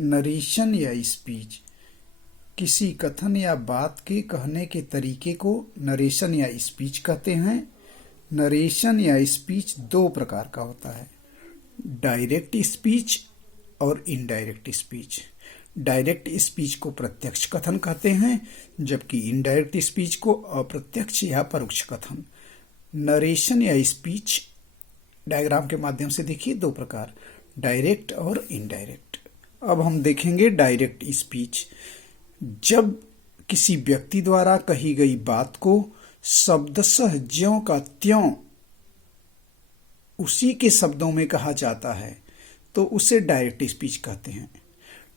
Narration या speech. किसी कथन या बात के कहने के तरीके को नरेशन या स्पीच कहते हैं। नरेशन या स्पीच दो प्रकार का होता है, डायरेक्ट स्पीच और इनडायरेक्ट स्पीच। डायरेक्ट स्पीच को प्रत्यक्ष कथन कहते हैं, जबकि इनडायरेक्ट स्पीच को अप्रत्यक्ष या परोक्ष कथन। नरेशन या स्पीच डायग्राम के माध्यम से देखिए दो प्रकार, डायरेक्ट और इनडायरेक्ट। अब हम देखेंगे डायरेक्ट स्पीच। जब किसी व्यक्ति द्वारा कही गई बात को शब्दशः ज्यों का त्यों उसी के शब्दों में कहा जाता है तो उसे डायरेक्ट स्पीच कहते हैं।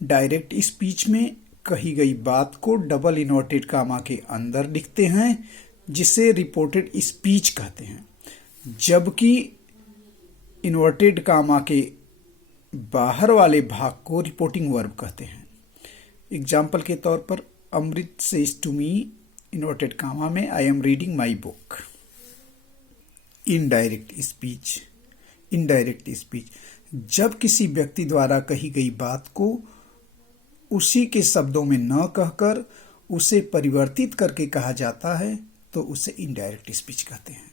डायरेक्ट स्पीच में कही गई बात को डबल इन्वर्टेड कामा के अंदर लिखते हैं, जिसे रिपोर्टेड स्पीच कहते हैं, जबकि इन्वर्टेड कामा के बाहर वाले भाग को रिपोर्टिंग वर्ब कहते हैं। एग्जाम्पल के तौर पर Amrit says to me inverted comma में I am reading my book. Indirect speech. Indirect speech जब किसी व्यक्ति द्वारा कही गई बात को उसी के शब्दों में न कहकर उसे परिवर्तित करके कहा जाता है तो उसे इनडायरेक्ट स्पीच कहते हैं।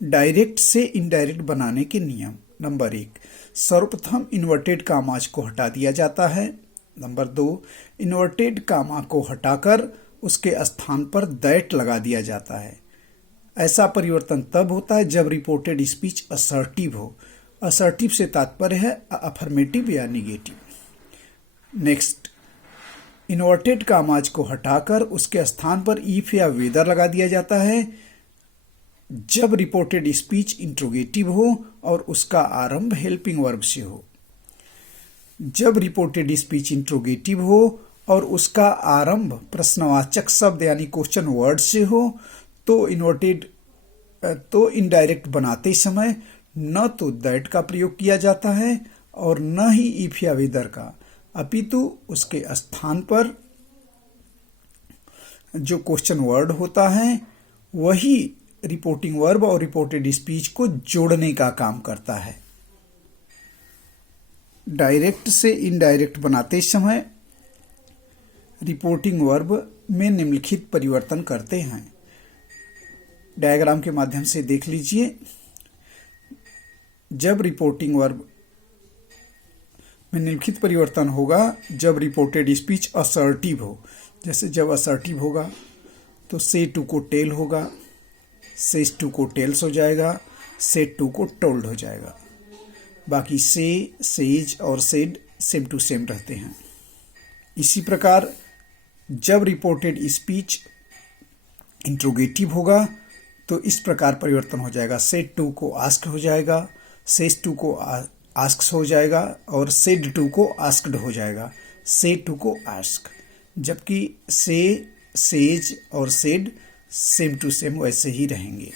डायरेक्ट से इनडायरेक्ट बनाने के नियम। नंबर 1, सर्वप्रथम इन्वर्टेड कामाज को हटा दिया जाता है। नंबर 2, इन्वर्टेड कामा को हटाकर उसके स्थान पर दैट लगा दिया जाता है। ऐसा परिवर्तन तब होता है जब रिपोर्टेड स्पीच असर्टिव हो। असर्टिव से तात्पर्य है अफर्मेटिव या निगेटिव। नेक्स्ट, इन्वर्टेड कामाज को हटाकर उसके स्थान पर इफ या वेदर लगा दिया जाता है जब रिपोर्टेड स्पीच इंट्रोगेटिव हो और उसका आरंभ हेल्पिंग वर्ब से हो। जब रिपोर्टेड स्पीच इंट्रोगेटिव हो और उसका आरंभ प्रश्नवाचक शब्द यानी क्वेश्चन वर्ड से हो तो इनडायरेक्ट बनाते समय न तो दैट का प्रयोग किया जाता है और न ही इफ या वेदर का, अपितु उसके स्थान पर जो क्वेश्चन वर्ड होता है वही रिपोर्टिंग वर्ब और रिपोर्टेड स्पीच को जोड़ने का काम करता है। डायरेक्ट से इनडायरेक्ट बनाते समय रिपोर्टिंग वर्ब में निम्नलिखित परिवर्तन करते हैं। डायग्राम के माध्यम से देख लीजिए। जब रिपोर्टिंग वर्ब में निम्नलिखित परिवर्तन होगा जब रिपोर्टेड स्पीच असर्टिव हो। जैसे जब असर्टिव होगा तो से टू को टेल होगा, सेज टू को टेल्स हो जाएगा, सेड टू को टोल्ड हो जाएगा। बाकी से, सेज और सेड सेम टू सेम रहते हैं। इसी प्रकार जब रिपोर्टेड स्पीच इंट्रोगेटिव होगा तो इस प्रकार परिवर्तन हो जाएगा, सेड टू को आस्क्ड हो जाएगा, सेज टू को आस्क्स हो जाएगा और सेड टू को आस्क्ड हो जाएगा, सेड टू को आस्क। जबकि से, सेज और सेड सेम टू सेम वैसे ही रहेंगे।